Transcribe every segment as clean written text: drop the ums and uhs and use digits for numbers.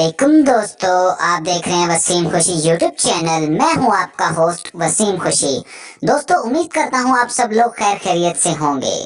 अस्सलामुअलैकुम दोस्तों, आप देख रहे हैं वसीम खुशी यूट्यूब चैनल। मैं हूं आपका होस्ट वसीम खुशी। दोस्तों, उम्मीद करता हूं आप सब लोग खैर खैरियत से होंगे।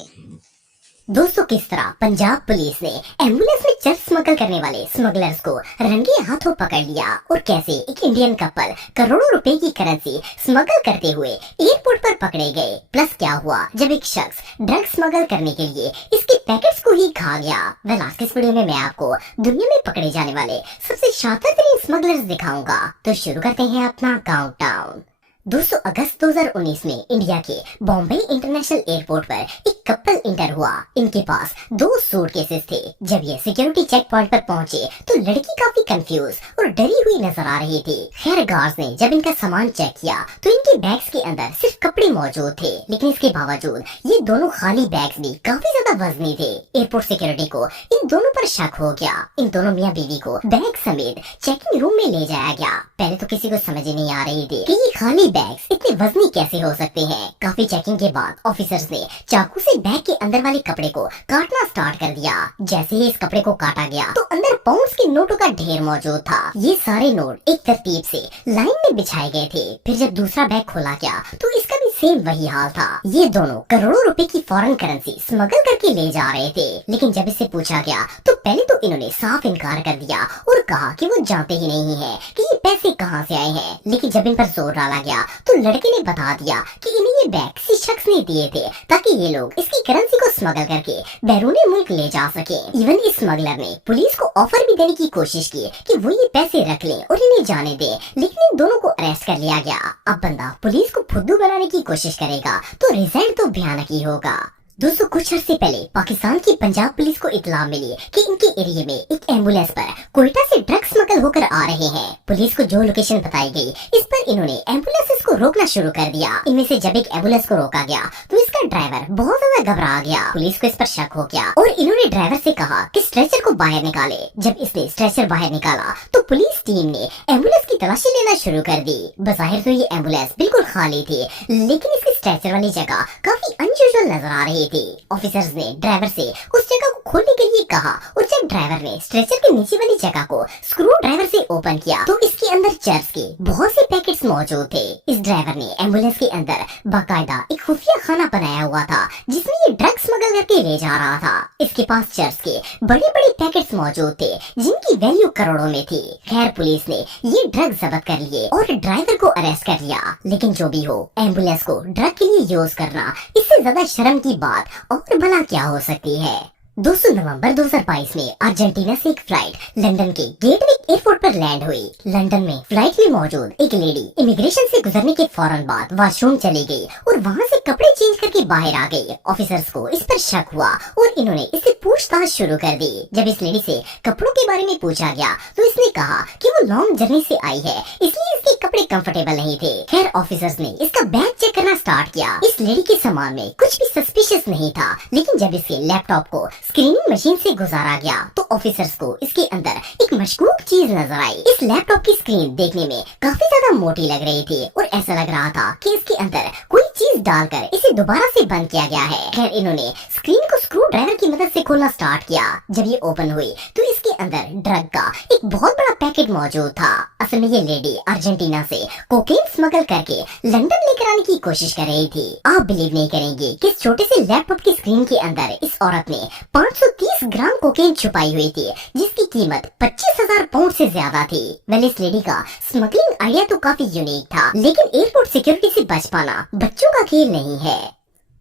दोस्तों, किस तरह पंजाब पुलिस ने एम्बुलेंस में चरस स्मगल करने वाले स्मगलर्स को रंगे हाथों पकड़ लिया और कैसे एक इंडियन कपल करोड़ों रुपए की करेंसी स्मगल करते हुए एयरपोर्ट पर पकड़े गए। प्लस क्या हुआ जब एक शख्स ड्रग स्मगल करने के लिए इसके पैकेट्स को ही खा गया। वेल, आज के इस वीडियो में मैं आपको दुनिया में पकड़े जाने वाले सबसे शातिर स्मगलर्स दिखाऊंगा। तो शुरू करते हैं अपना काउंटडाउन। दोस्तों, अगस्त 2019 में इंडिया के बॉम्बे इंटरनेशनल एयरपोर्ट पर एक कपल इंटर हुआ। इनके पास 2 सूटकेसेस थे। जब ये सिक्योरिटी चेक पॉइंट पर पहुंचे तो लड़की काफी कंफ्यूज और डरी हुई नजर आ रही थी। खैर, गार्ड्स ने जब इनका सामान चेक किया तो इनके बैग्स के अंदर सिर्फ कपड़े मौजूद थे, लेकिन इसके बावजूद ये दोनों खाली बैग्स भी काफी ज्यादा वजनी थे। एयरपोर्ट सिक्योरिटी को इन दोनों पर शक हो गया। इन दोनों मियां बीवी को बैग समेत चेकिंग रूम में ले जाया गया। पहले तो किसी को समझ ही नहीं आ रही थी कि ये खाली बैग्स इतने वजनी कैसे हो सकते हैं। काफी चेकिंग के बाद ऑफिसर्स ने चाकू से बैग के अंदर वाले कपड़े को काटना स्टार्ट कर दिया। जैसे ही इस कपड़े को काटा गया तो अंदर पाउंड्स के नोटों का ढेर मौजूद था। ये सारे नोट एक तरतीब से लाइन में बिछाए गए थे। फिर जब दूसरा बैग खोला गया तो इसका भी सेम वही हाल था। ये दोनों करोड़ों रुपए की फॉरेन करेंसी स्मगल करके ले जा रहे थे, लेकिन जब इससे पूछा गया तो पहले तो इन्होंने साफ इनकार कर दिया और कहा कि वो जानते ही नहीं है कि ये पैसे कहाँ से आए हैं। लेकिन जब इन पर जोर डाला गया तो लड़के ने बता दिया कि इन्हें ये बैग किसी शख्स ने दिए थे ताकि ये लोग इसकी करेंसी को स्मगल करके बैरूनी मुल्क ले जा सके। इवन इस स्मगलर ने पुलिस को ऑफर भी देने की कोशिश की कि वो ये पैसे रख लें और इन्हें जाने दे, लेकिन इन दोनों को अरेस्ट कर लिया गया। अब बंदा पुलिस को फुद्दू बनाने की कोशिश करेगा तो रिजल्ट तो भयानक ही होगा। दोस्तों, कुछ अर्से पहले पाकिस्तान की पंजाब पुलिस को इत्तला मिली कि इनके एरिया में एक एम्बुलेंस पर कोयटा से ड्रग्स स्मगल होकर आ रहे हैं। पुलिस को जो लोकेशन बताई गई इस पर इन्होंने एम्बुलेंस को रोकना शुरू कर दिया। इनमें से जब एक एम्बुलेंस को रोका गया तो इसका ड्राइवर बहुत ज्यादा घबरा गया। पुलिस को इस पर शक हो गया और इन्होंने ड्राइवर से कहा कि स्ट्रेचर को बाहर निकाले। जब इसने स्ट्रेचर बाहर निकाला तो पुलिस टीम ने एम्बुलेंस की तलाशी लेना शुरू कर दी। बज़ाहिर तो ये एम्बुलेंस बिल्कुल खाली थी, लेकिन इसकी स्ट्रेचर वाली जगह काफी अनयूजुअल नजर आ रही थी। ऑफिसर्स ने ड्राइवर से उस जगह को खोलने के लिए कहा और जब ड्राइवर ने स्ट्रेचर के नीचे वाली जगह को स्क्रू ड्राइवर से ओपन किया तो इसके अंदर चर्स के बहुत से पैकेट्स मौजूद थे। इस ड्राइवर ने एम्बुलेंस के अंदर बाकायदा एक खुफिया खाना बनाया हुआ था जिसमें ये ड्रग्स स्मगल करके ले जा रहा था। इसके पास चर्स के बड़े बड़े पैकेट्स मौजूद थे जिनकी वैल्यू करोड़ों में थी। खैर, पुलिस ने ये ड्रग जब्त कर लिए और ड्राइवर को अरेस्ट कर लिया। लेकिन जो भी हो, एम्बुलेंस को ड्रग के लिए यूज करना इससे ज्यादा शर्म की बात और भला क्या हो सकती है। दोस्तों, नवंबर 2022 में अर्जेंटीना से एक फ्लाइट लंदन के गेटविक एयरपोर्ट पर लैंड हुई। लंदन में फ्लाइट में मौजूद एक लेडी इमिग्रेशन से गुजरने के फौरन बाद वॉशरूम चली गई और वहां से कपड़े चेंज करके बाहर आ गई। ऑफिसर्स को इस पर शक हुआ और इन्होंने इससे पूछताछ शुरू कर दी। जब इस लेडी से कपड़ों के बारे में पूछा गया तो इसने कहा कि वो लॉन्ग जर्नी से आई है, इसलिए इसके कपड़े कंफर्टेबल नहीं थे। खैर, ऑफिसर्स ने इसका बैग चेक करना स्टार्ट किया। इस लेडी के सामान में कुछ भी सस्पिशियस नहीं था, लेकिन जब इसके लैपटॉप को स्क्रीनिंग मशीन से गुजारा गया तो ऑफिसर्स को इसके अंदर एक मशकूक चीज नजर आई। इस लैपटॉप की स्क्रीन देखने में काफी ज्यादा मोटी लग रही थी और ऐसा लग रहा था कि इसके अंदर कोई चीज डालकर इसे दोबारा से बंद किया गया है। खैर, इन्होंने स्क्रीन को स्क्रू ड्राइवर की मदद से खोलना स्टार्ट किया। जब ये ओपन हुई तो इसके अंदर ड्रग का एक बहुत बड़ा पैकेट मौजूद था। असल में ये लेडी अर्जेंटीना से कोकेन स्मगल करके लंदन लेकर आने की कोशिश कर रही थी। आप बिलीव नहीं करेंगे कि इस छोटे से लैपटॉप की स्क्रीन के अंदर इस औरत ने 530 ग्राम कोकेन छुपाई हुई थी जिसकी कीमत 25,000 पाउंड से ज्यादा थी। वेल, इस लेडी का स्मगलिंग आइडिया तो काफी यूनिक था, लेकिन एयरपोर्ट सिक्योरिटी से बच पाना बच्चों का खेल नहीं है।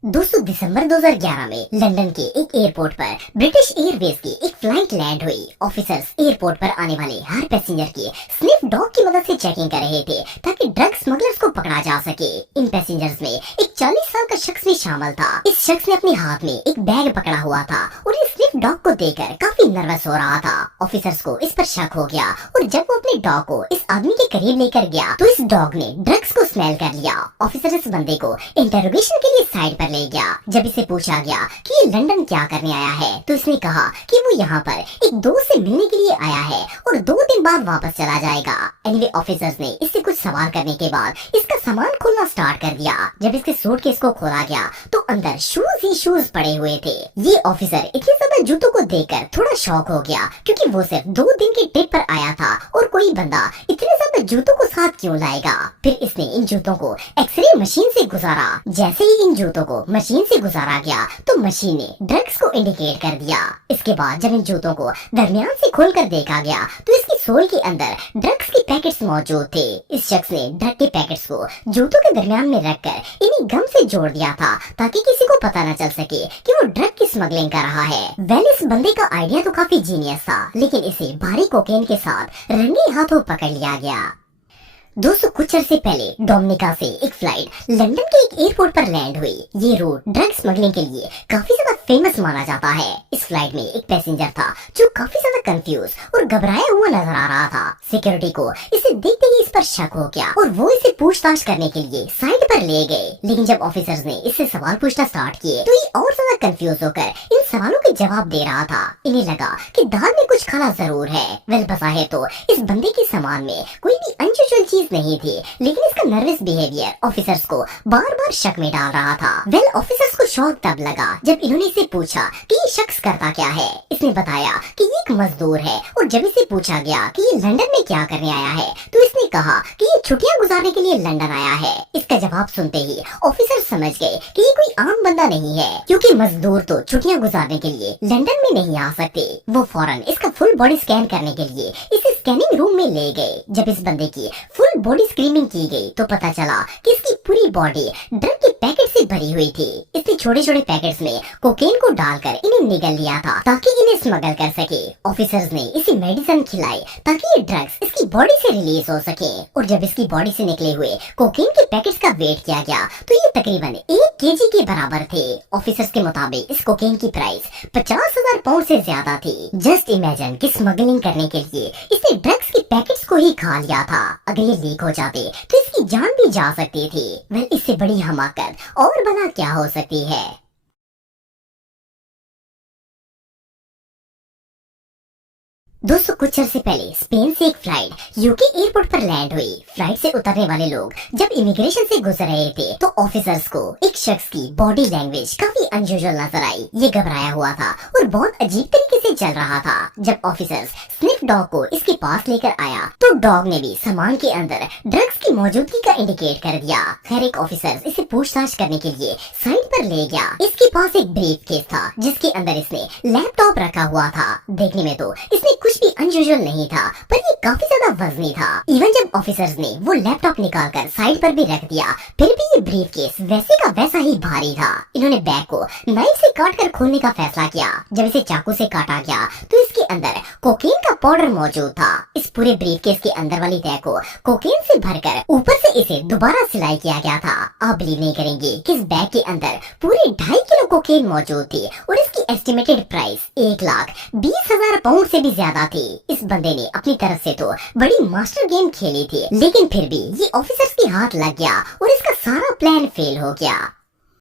दोस्तों, दिसंबर 2011 में लंदन के एक एयरपोर्ट पर ब्रिटिश एयरवेज की एक फ्लाइट लैंड हुई। ऑफिसर्स एयरपोर्ट पर आने वाले हर पैसेंजर की स्निफ डॉग की मदद से चेकिंग कर रहे थे ताकि ड्रग स्मगलर्स को पकड़ा जा सके। इन पैसेंजर्स में एक 40 साल का शख्स भी शामिल था। इस शख्स ने अपने हाथ में एक बैग पकड़ा हुआ था और इस स्निफ डॉग को देखकर काफी नर्वस हो रहा था। ऑफिसर्स को इस पर शक हो गया और जब वो अपने डॉग को इस आदमी के करीब लेकर गया तो इस डॉग ने ड्रग्स को स्मेल कर लिया। ऑफिसर इस बंदे को इंटरोगेशन के लिए साइड पर ले गया। जब इसे पूछा गया कि ये लंदन क्या करने आया है तो इसने कहा कि वो यहाँ पर एक दोस्त से मिलने के लिए आया है और 2 दिन बाद वापस चला जाएगा। था। एनीवे ऑफिसर्स ने इससे कुछ सवाल करने के बाद इसका सामान खोलना स्टार्ट कर दिया। जब इसके सूटकेस को खोला गया तो अंदर शूज ही शूज पड़े हुए थे। ये ऑफिसर इतने ज्यादा जूतों को देखकर थोड़ा शॉक हो गया, क्योंकि वो सिर्फ 2 दिन की ट्रिप पर आया था और कोई बंदा इतने ज्यादा जूतों को साथ क्यों लाएगा। फिर इसने इन जूतों को एक्सरे मशीन से गुजारा। जैसे ही इन जूतों को मशीन से गुजारा गया तो मशीन ने ड्रग्स को इंडिकेट कर दिया। इसके बाद जब इन जूतों को दरमियान से खोलकर देखा गया तो इसकी सोल के अंदर ड्रग्स के पैकेट्स मौजूद थे। इस शख्स ने ड्रग के पैकेट्स को जूतों के दरमियान में रखकर इन्हें गम से जोड़ दिया था, ताकि किसी को पता न चल सके कि वो ड्रग की स्मगलिंग कर रहा है। वेल, इस बंदे का आइडिया तो काफी जीनियस था, लेकिन इसे भारी कोकेन के साथ रंगे हाथों पकड़ लिया गया। दोस्तों, कुछ अरसे पहले डोमिनिका से एक फ्लाइट लंदन के एक एयरपोर्ट पर लैंड हुई। ये रूट ड्रग स्मगलिंग के लिए काफी ज्यादा फेमस माना जाता है। इस फ्लाइट में एक पैसेंजर था जो काफी ज्यादा कंफ्यूज और घबराया हुआ नजर आ रहा था। सिक्योरिटी को इसे देखते ही इस पर शक हो गया और वो इसे पूछताछ करने के लिए साइड पर ले गए। लेकिन जब ऑफिसर्स ने इससे सवाल पूछना स्टार्ट किए तो ये और ज्यादा कंफ्यूज होकर इन सवालों के जवाब दे रहा था। इन्हें लगा कि दाल में कुछ खाना जरूर है। वेल, बज़ाहिर तो इस बंदे के सामान में कोई भी अनयूजुअल चीज नहीं थी, लेकिन इसका नर्वस बिहेवियर ऑफिसर्स को बार बार शक में डाल रहा था। वेल, ऑफिसर्स को शौक तब लगा जब इन्होंने इसे पूछा कि ये शख्स करता क्या है। इसने बताया कि ये एक मजदूर है, और जब इसे पूछा गया कि ये लंदन में क्या करने आया है तो इसने कहा कि ये छुट्टियां गुजारने के लिए लंदन आया है। इसका जवाब सुनते ही ऑफिसर समझ गए कि ये कोई आम बंदा नहीं है, क्योंकि मजदूर तो छुट्टियां गुजारने के लिए लंदन में नहीं आ सकते। वो फौरन इसका फुल बॉडी स्कैन करने के लिए इसे स्कैनिंग रूम में ले गए। जब इस बंदे की फुल बॉडी स्क्रीनिंग की गई तो पता चला कि इसकी पूरी बॉडी ड्रग के पैकेट से भरी हुई थी। इसने छोटे छोटे पैकेट्स में कोकेन को डालकर इन्हें निगल लिया था ताकि इन्हें स्मगल कर सके। ऑफिसर्स ने इसे मेडिसिन खिलाई ताकि ये ड्रग्स इसकी बॉडी से रिलीज हो सके। और जब इसकी बॉडी से निकले हुए कोकेन के पैकेट्स का वेट किया गया तो ये तकरीबन 1 केजी के बराबर थे। ऑफिसर्स के मुताबिक इस कोकेन की प्राइस 50,000 पाउंड से ज्यादा थी। जस्ट इमेजिन कि स्मगलिंग करने के लिए इसने ड्रग्स के पैकेट्स को ही खा लिया था। अगर ये लीक हो जाते तो इसकी जान भी जा सकती थी। वेल, इससे बड़ी हमाकत और भला क्या हो सकती है। दोस्तों, कुछ अर्से पहले स्पेन से एक फ्लाइट यूके एयरपोर्ट पर लैंड हुई। फ्लाइट से उतरने वाले लोग जब इमिग्रेशन से गुजर रहे थे तो ऑफिसर्स को एक शख्स की बॉडी लैंग्वेज काफी अनयूजुअल नजर आई। ये घबराया हुआ था और बहुत अजीब तरीके से चल रहा था। जब ऑफिसर्स स्निफ डॉग को इसके पास लेकर आया तो डॉग ने भी सामान के अंदर ड्रग्स की मौजूदगी का इंडिकेट कर दिया। खैर, एक ऑफिसर इसे पूछताछ करने के लिए साइड पर ले गया। इसके पास एक ब्रीफ केस था जिसके अंदर इसने लैपटॉप रखा हुआ था। देखने में तो इसने कुछ भी अनयूजुअल नहीं था, पर ये काफी ज्यादा वजनी था। इवन जब ऑफिसर्स ने वो लैपटॉप निकालकर साइड पर भी रख दिया, फिर भी ये ब्रीफ केस वैसे का वैसा ही भारी था। इन्होंने बैग को नाइफ से काटकर खोलने का फैसला किया। जब इसे चाकू से काटा गया तो इसके अंदर कोकेन का पाउडर मौजूद था। इस पूरे ब्रीफ केस के अंदर वाली तह को कोकेन से भरकर ऊपर से इसे दोबारा सिलाई किया गया था। आप बिलीव नहीं करेंगे कि इस बैग के अंदर पूरे 2.5 किलो कोकेन मौजूद थी और इसकी एस्टिमेटेड प्राइस 1,20,000 पाउंड से भी ज्यादा थी। इस बंदे ने अपनी तरफ से तो बड़ी मास्टर गेम खेली थी, लेकिन फिर भी ये ऑफिसर्स के हाथ लग गया और इसका सारा प्लान फेल हो गया।